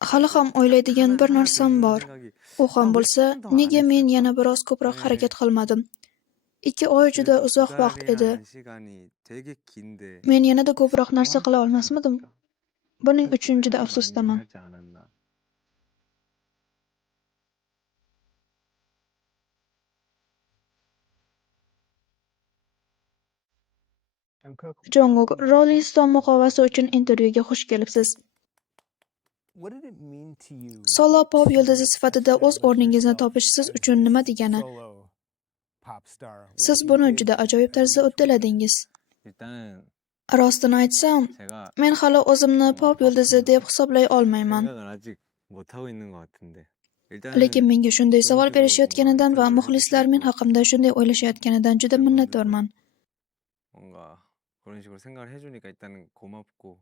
Hali ham o'ylaydigan bir 할만하나 narsam 그런 bor. 생각이 U ham 왜 bo'lsa, 조금 더 안 nega men 했을까? yana biroz ko'proq harakat 예. qilmadim? 2 oy juda 그래도 두 uzoq vaqt edi. 달이라는 시간이 되게 긴데 Men yanada ko'proq narsa qila 생각보다 olmasmidim? Buning uchun juda 좀 많이 afsusdaman. 하지 않았나? Jonguk, Rolling Stone muqovasi uchun intervyuga xush kelibsiz. What did it mean to you Solo pop to yulduzi sifatida o'z establish o'rningizni yourself topish siz as uchun nima this degani? solo pop star, which Siz you buni did juda ajoyib at an tarzda age of 20? uddaladingiz. 일단은 Rostini aytsam, 제가 men hali o'zimni 뭔가 pop yulduzi deb hisoblay olmayman. 생각을 아직 못 하고 있는 것 같은데. 일단은 Lekin menga shunday 그런 savol 식으로 뭔가 berishayotganidan va 인터뷰를 muxlislar men 해주시고 haqimda shunday o'ylashayotganidan juda 여러분들도 minnatdorman. 뭔가 그런 식으로 생각을 해주니까 일단은 고맙고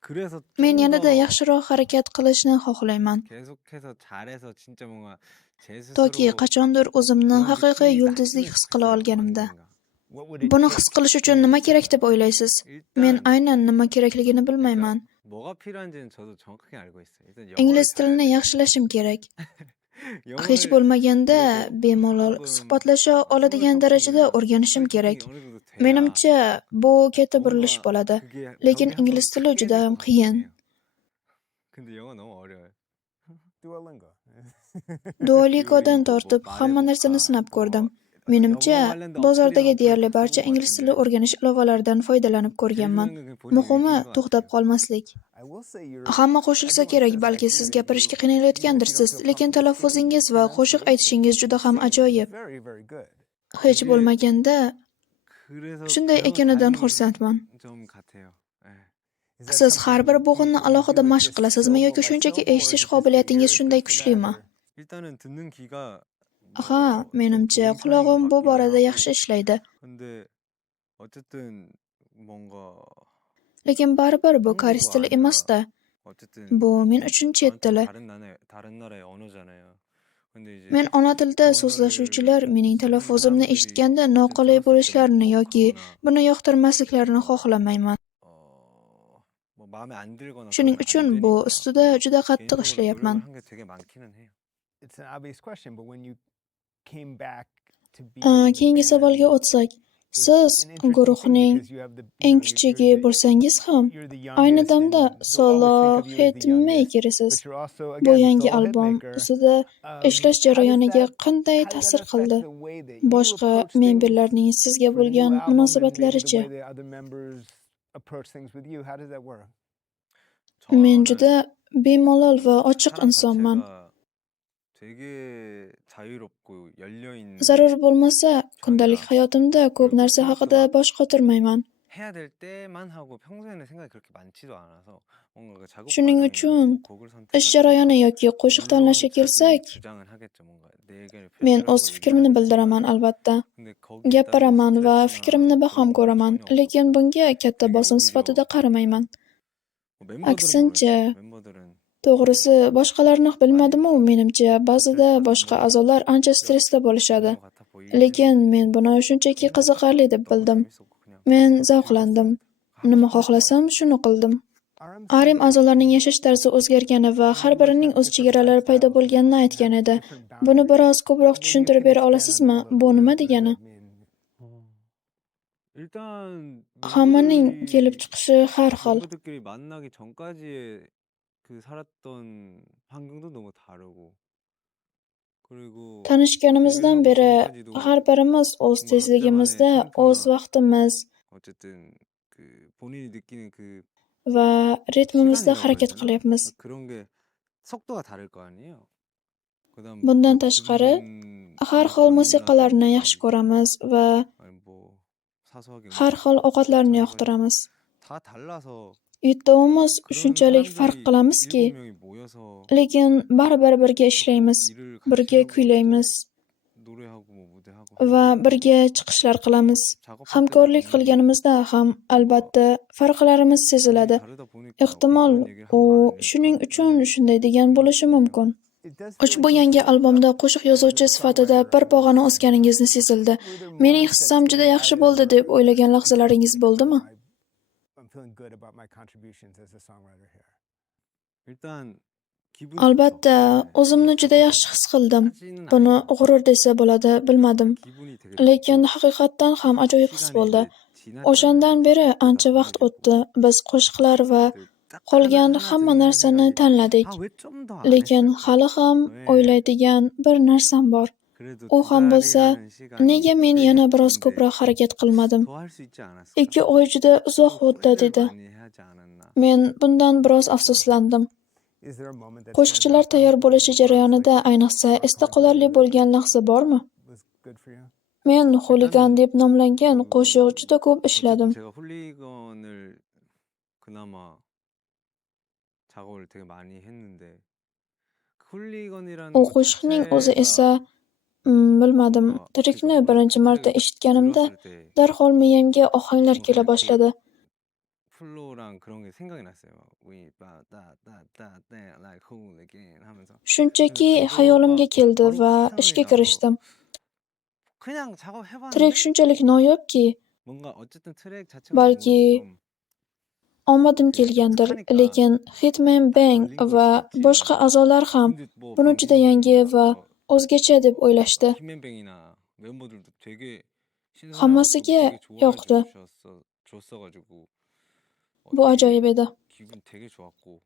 그래서 Men 좀 yanada 더 yaxshiroq harakat qilishni xohlayman. 계속해서 잘해서 진짜 뭔가 제 Toki 스스로 qachondir o'zimni 그런 haqiqiy 비트니까 yulduzdek 했으면 his qila 좋겠어요. olganimda. 언젠가. What would it Buni take his qilish for uchun you nima to say kerak that? deb o'ylaysiz? Men 일단 aynan nima kerakligini bilmayman. 그러니까 뭐가 필요한지는 저도 정확하게 알고 있어요. 일단 영어를 Ingliz 잘해야 tilini 돼요. yaxshilashim kerak. Hech 영어를 bo'lmaganda 그래도 bemalol 조금 suhbatlasha oladigan darajada o'rganishim kerak. 어느 정도 돼야 Menimcha, bu katta burilish 뭔가 bo'ladi. 그게 Lekin 벽이 한번 ingliz tili 탁 juda 깨질 ham 것 qiyin. 같긴 해요. 근데 영어 너무 어려워요. Duolingo. Duolingodan 듀오링고 tortib 뭐 hamma narsani 말해볼까 sinab ko'rdim. 뭐 영어 Menimcha, 관련된 bozordagi 어플이나 deyarli 어플 다 barcha 써본 것 ingliz tili 같은데 o'rganish ilovalaridan foydalanib 제일 ko'rganman. 중요한 건 그냥 본인이 Muhimi 읽는 것 to'xtab 같아요. qolmaslik. I will say you're Hamma qo'shilsa everyone kerak, says I balki agree siz that gapirishga you even if you qiynalgandirsiz, don't feel lekin comfortable speaking, your talaffuzingiz va qo'shiq pronunciation aytishingiz juda and ham singing is ajoyib. very, very good. Hech 그게 bo'lmaganda 그래서 shunday 그나마 ekanidan 다행인 xursandman. 점 같아요. 예. Is that Siz har bir something bo'g'inni you alohida do it mashq just qilasizmi yoki syllable by shunchaki syllable, or eshitish is it just your qobiliyatingiz ear is shunday good for that, kuchlimi? or 일단은 듣는 귀가 Ha, 좀 menimcha 좋은 편인 것 qulog'im bu 같기는 borada 하고 yaxshi ishlaydi. 근데 어쨌든 뭔가 Lekin baribir bu 한국어가 koreys tili 아니라 emas-da. 어쨌든 Bu men uchun chet 저한테는 tili. 다른 나라의 언어잖아요. 근데 이제 Men ona tilda 그 so'zlashuvchilar 언어를 mening 쓰는 talaffuzimni 사람들이 eshitganda 어쨌든 noqulay 들었을 때 뭐 bo'lishlarini yoki 거북하거나 buni yoqtirmasliklarini xohlamayman. 뭐 마음에 안 들거나 Shuning 그러면 안 uchun bu 되니까 ustida juda qattiq 개인적으로 ishlayapman. 노력을 한 게 되게 많기는 해요. it's an obvious question, but when you came back to be Keyingi savolga o'tsak, siz an interesting thing guruhning because you have the eng kichigi bo'lsangiz ham, you're the ayni youngest damda and they'll solo always think of you as the youngest, hitmakerisiz. but you're also Bu again yangi solo albom hitmaker. ustida ishlash jarayoniga qanday How does ta'sir that affect qildi? the way that you Boshqa approach things memberlarning sizga for the new bo'lgan album and maybe the munosabatlari-chi? way that other members approach things with you? How does that work? Men 저는 juda bemalol va ochiq 사람 insonman. 자체가 되게 자유롭고 열려 있는 Zarur bo'lmasa, kundalik 편이라 hayotimda ko'p 그리고 narsa 생각도 haqida 막 bosh qotirmayman. 해야 될 때만 하고 평소에는 생각이 그렇게 많지도 않아서 뭔가 그 작업 Shuning 과정이나 uchun 뭐 곡을 ish 선택할 때나 jarayoni yoki qo'shiq 물론 tanlashga 자기 kelsak, 주장을 하겠죠. 뭔가 내 의견을 men o'z 표출하고 fikrimni 얘기를 bildiraman 하겠지만 albatta. 근데 거기에 따른 Gapiraman va 스트레스나 fikrimni baham 그런 건 ko'raman, 전혀 lekin 없었고 bunga katta 되게 bosim 오히려 sifatida qaramayman. 뭐 멤버들은 Aksincha, 모르겠어요. 멤버들은 to'g'risi boshqalarni bilmadimu, menimcha ba'zida 스트레스 안 boshqa 받는 a'zolar ancha 것 stressda bo'lishadi. 같아 보이긴 Lekin 했는데 men buni shunchaki qiziqarli deb 너무 bildim. 재밌었고 그냥 Men 즐거웠어요. zavqlandim. 하고 Nima 싶은 거 xohlasam 했어요. shuni qildim. RM Arim said that a'zolarining yashash tarzi o'zgargani va har members birining have o'z different chegaralari paydo lifestyles bo'lganini now and aytgan have edi. different Buni boundaries. biroz ko'proq Maybe you tushuntirib can bera expand on olasizmi? that a little Bu bit. nima What does degani? that mean? 일단 Hammaning kelib 멤버들이 chiqishi har xil. 멤버들끼리 만나기 전까지의 그 살았던 환경도 너무 다르고 그리고 데뷔를 Tanishganimizdan 하고 beri 지금까지도 har birimiz o'z 뭔가 tezligimizda, 각자만의 o'z 템포나 vaqtimiz 어쨌든 그 본인이 느끼는 그 va ritmimizda 시간이라고 해야 harakat 되나? qilyapmiz. 그런 게 속도가 다를 거 아니에요. 그다음 Bundan 뭐 tashqari, 듣는 har 음악 xil 장르라든지 musiqalarni yaxshi ko'ramiz va 아니 뭐 사소하게 har 음식 xil ovqatlarni 추천해가지고 yoqtiramiz. 다 달라서 Yetovimiz 그런 shunchalik farq 사람들이 qilamizki, 7명이 모여서 lekin baribir birga 또 ishlaymiz, 일을 같이 birga 하고 또 kuylaymiz 노래하고 뭐 무대하고 va 하는 게 birga chiqishlar qilamiz. 작업할 때도 Hamkorlik 분명히 qilganimizda ham 뭔가 albatta farqlarimiz 완전히 seziladi. 다르다 보니까 Ehtimol, 그런 얘기를 한 u 거 아닐까? shuning uchun 라는 shunday degan bo'lishi 생각이 드네요. mumkin. It does feel Ushbu like you yangi stepped up albomda qo'shiq as a yozuvchi sifatida songwriter, bir I pog'ona must say. o'sganingizni sezildi. Were there Mening moments that hissam juda stand yaxshi out as bo'ldi your deb o'ylagan because lahzalaringiz like, bo'ldimi? oh, I'm I'm feeling good about my contributions as a songwriter here. 일단 기분이 Albatta, 좋죠. 네. o'zimni juda yaxshi his qildim. 까지는 Buni 아니고 g'urur desa bo'ladi, bilmadim. 기분이 되게 Lekin 좋고 haqiqatdan ham ajoyib his 시간이 bo'ldi. 이제 지났잖아요. O'shandan beri 그러다 ancha 보니 vaqt 이제 뭐 o'tdi. Biz qo'shiqlar va 딱 qolgan 하나 hamma 듣는 narsani 생각이 tanladik. 왜 좀 더 안 Lekin 했을까? hali ham 왜 o'ylaydigan bir narsam bor. 그래도 U 두 ham bo'lsa, 달이라는 시간이 nega men 되게 yana biroz 긴데 ko'proq harakat qilmadim? 더 할 수 있지 않았을까? 2 oy juda uzoq 좀 o'tdi 후회를 dedi. 많이 하지 않았나? Men bundan biroz afsuslandim. Is there a moment that Qo'shiqchilar stands out tayyor for you? bo'lishi Or jarayonida like ayniqsa esda qolarli bo'lgan lahza bormi? was good for you? Men xuligan deb nomlangan 그 qo'shiq juda ko'p 어쨌든 ishladim. 제가 훌리건을 그나마 작업을 되게 많이 했는데 그 훌리건이라는 U 것 qo'shiqning o'zi 자체가 esa bilmadim. 뭔가 그러니까 Trikni 노래 birinchi marta 자체를 eshitganimda 들었을 때 darhol miyamga ohanglar 뭔가 kela 그냥 그 boshladi. 플로우랑 그런 게 생각이 났어요. We ba da da da da like hooligan 하면서 그래서 Shunchaki xayolimga 그거가 keldi 바로 va 생각이 ishga 나서 kirishdim. 그냥 Trik 작업해봤는데 shunchalik noyo'bki, 뭔가 어쨌든 트랙 자체가 너무 balki 좀 omadim 그 kelgandir. 독특하니까 Lekin Hitman 딱 Bang 걸린 걸 va 수도 boshqa 있지. a'zolar ham 근데 뭐 buni juda yangi va o'zgacha deb o'ylashdi. 힘맨뱅이나 멤버들도 되게 신선하고 또 Hammasiga 되게 좋아해 yoqdi. 줬어가지고 Bu 되게 ajoyib edi. 기분 되게 좋았고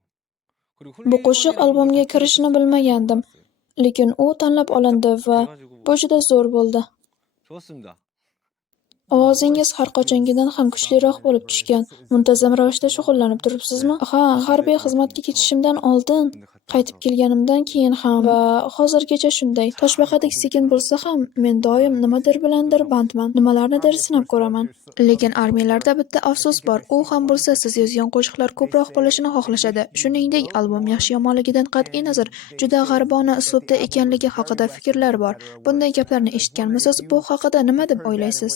그리고 Bu qo'shiq 훌리건이라는 거 albomga 자체를 kirishini 솔직히 bilmagandim. 몰랐어요. Lekin u tanlab 근데 olindi 딱 va 돼가지고 bu juda zo'r bo'ldi. 좋았습니다. Ovozingiz har qachongidan ham kuchliroq bo'lib tushgan. Muntazam ravishda shug'ullanib turibsizmi? Ha, harbiy xizmatga ketishimdan oldin, 군대 갔다 qaytib 와서 kelganimdan keyin ham va hozirgacha shunday. Toshbaqadek sekin bo'lsa ham, men doim nimadir bilandir bandman. Nimalarnidir sinab ko'raman. Lekin armiylarda bitta afsus bor. U ham bo'lsa siz yozgan qo'shiqlar ko'proq bo'lishini xohlashadi. Shuningdek, albom yaxshi-yomonligidan qat'iy nazar juda g'arbona uslubda ekanligi haqida fikrlar bor. Bunday gaplarni eshitganmisiz? Bu haqida nima deb o'ylaysiz?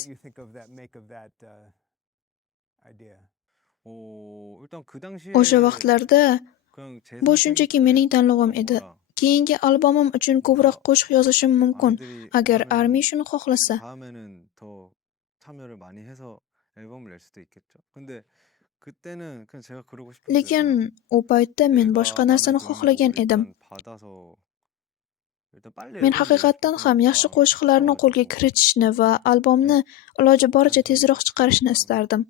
일단 그 당시에 O'sha vaqtlarda 그냥 제 bu shunchaki mening tanlovim edi. Keyingi albomim uchun ko'proq qo'shiq yozishim mumkin, agar armiy shuni xohlasa. 다음에는 더 참여를 많이 해서 앨범을 낼 수도 있겠죠. 근데 그때는 그냥 제가 그러고 싶었어요. Lekin u paytda men 내가 boshqa 마음에 narsani 드는 xohlagan 곡을 edim. 일단 받아서 일단 빨리 Men 앨범 내고 haqiqatdan 싶었던 ham yaxshi 마음이 qo'shiqlarni qo'lga 컸어가지고 kiritishni va albomni iloji boricha tezroq chiqarishni istardim.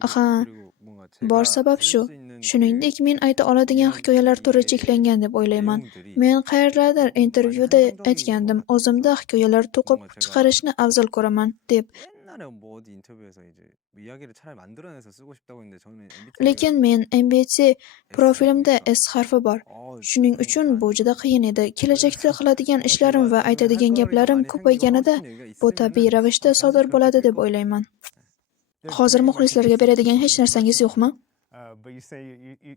Aha, 그리고 뭔가 bor 제가 sabab 쓸 shu. 수 있는 그 Shuningdek, men ayta oladigan hikoyalar turi cheklangan deb o'ylayman. Men qayerdadir intervyuda aytgandim, o'zimda hikoyalar to'qib 뭔가 제가 chiqarishni afzal ko'raman deb. 옛날에 뭐 어디 인터뷰에서 이제 이야기를 차라리 만들어내서 쓰고 싶다고 했는데 저는 Lekin men MBT profilimda S harfi bor. Shuning 그런 uchun 거잘 bu 안 juda 되더라고요. qiyin edi. Kelajakda qiladigan 뭔가 ishlarim 제가 va 나중에 aytadigan 할 거를 더 gaplarim 많이 생기고 하고 ko'payganida 싶은 얘기가 bu tabiiy 있으면은 ravishda 자연스럽게 sodir bo'ladi 그렇게 될 deb 것 같아요. o'ylayman. Hozir muxlislarga beradigan hech narsangiz yo'qmi? But you say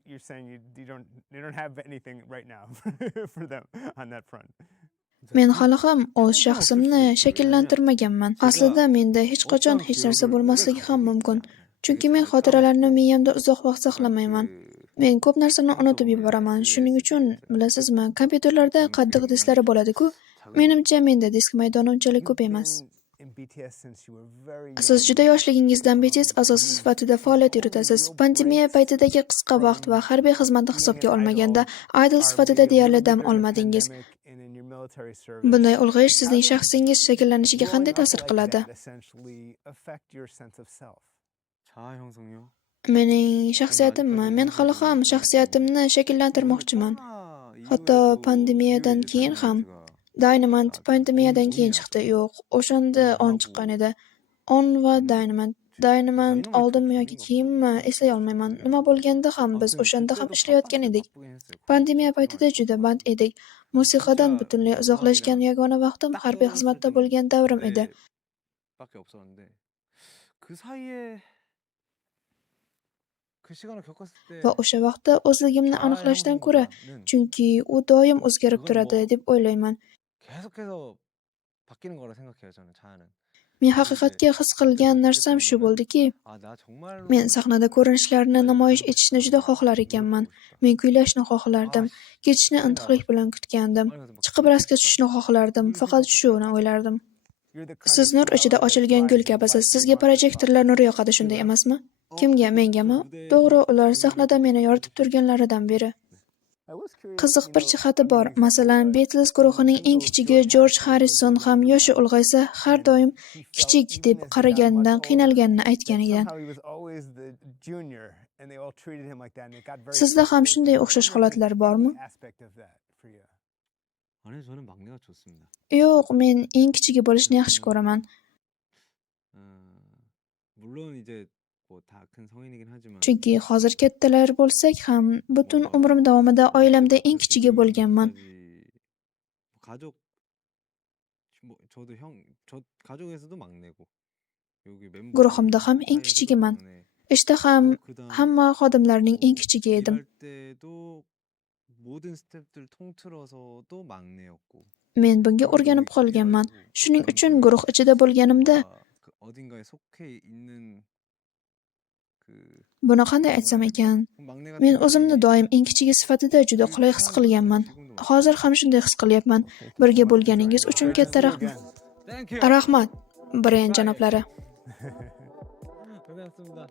you're saying you don't have anything right now for them on that front. Men hali ham o'z shaxsimni shakllantirmaganman. Aslida menda hech qachon hech narsa bo'lmasligi ham mumkin. Chunki men xotiralarni miyamda uzoq vaqt saqlamayman. Men ko'p narsani unutib yuboraman. Shuning uchun, bilasizmi, kompyuterlarda qattiq disklari bo'ladi-ku. Menimcha menda disk maydoni unchalik ko'p emas. Siz juda yoshligingizdan BTS a'zosi sifatida faoliyat yuritasiz. Pandemiya paytidagi qisqa vaqt va harbiy xizmatni hisobga olmaganda idol sifatida deyarli dam olmadingiz. Bunday ulg'ayish sizning shaxsingiz shakllanishiga qanday ta'sir qiladi? 자아 형성요? Mening shaxsiyatimmi? Men hali ham shaxsiyatimni shakllantirmoqchiman. Hatto pandemiyadan keyin ham. Dynamite pandemiyadan keyin chiqdi. Yo'q, o'shanda on chiqqan edi. On va Dynamite oldinmi yoki keyinmi eslay olmayman. Nima bo'lganda ham biz o'shanda ham ishlayotgan edik. Pandemiya paytida juda band edik. Musiqadan butunlay uzoqlashgan yagona vaqtim harbiy xizmatda bo'lgan davrim edi. 밖에 없었는데 그 사이에 그 시간을 겪었을 때 Va o'sha vaqtda o'zligimni 자아 aniqlashdan ko'ra, 형성보다는 chunki u doim o'zgarib 그건 turadi 뭐 deb o'ylayman. 계속해서 바뀌는 거라 생각해요, 저는 자아는. Men haqiqatga his qilgan narsam shu bo'ldiki, 아, 나 정말로 men sahnada ko'rinishlarni namoyish etishni juda xohlar ekanman. Men kuylashni xohlardim, ketishni intiqlik bilan kutgandim. Chiqib rastga tushishni xohlardim, faqat shuni o'ylardim. Siz nur ichida ochilgan gul kabisiz. Sizga projektorlar nuri yoqadi, shunday emasmi? Kimga, mengami? To'g'ri, ular sahnada meni yoritib turganlaridan beri. Qiziq bir jihati bor. Masalan, Beatles guruhining eng kichigi Jorj Harrison ham yoshi ulg'aysa, har doim kichik deb qaraganidan qiynalganini aytgan ekan. Sizda ham shunday o'xshash holatlar bormi? 아니요, 저는 막내가 좋습니다. Yo'q, men eng kichigi bo'lishni yaxshi ko'raman. 물론 이제 뭐 다 큰 성인이긴 하지만 Chunki hozir kattalar bo'lsak ham, butun umrim davomida oilamda eng kichigi bo'lganman. 가족 뭐 저도 저 가족에서도 막내고 여기 멤버 Guruhimda ham eng kichigiman. Ishda ham hamma xodimlarning eng kichigi edim. 일할 때도 모든 스태프들 통틀어서도 막내였고 Men bunga o'rganib qolganman. Shuning uchun guruh ichida bo'lganimda 그 어딘가에 속해 있는 그 buni qanday aytsam ekan? 막내 Men 같은 o'zimni doim eng kichigi sifatida juda qulay his qilganman. Hozir ham shunday his qilyapman. Birga bo'lganingiz uchun katta rahmat. Rahmat, Brian janoblari. 고생하셨습니다.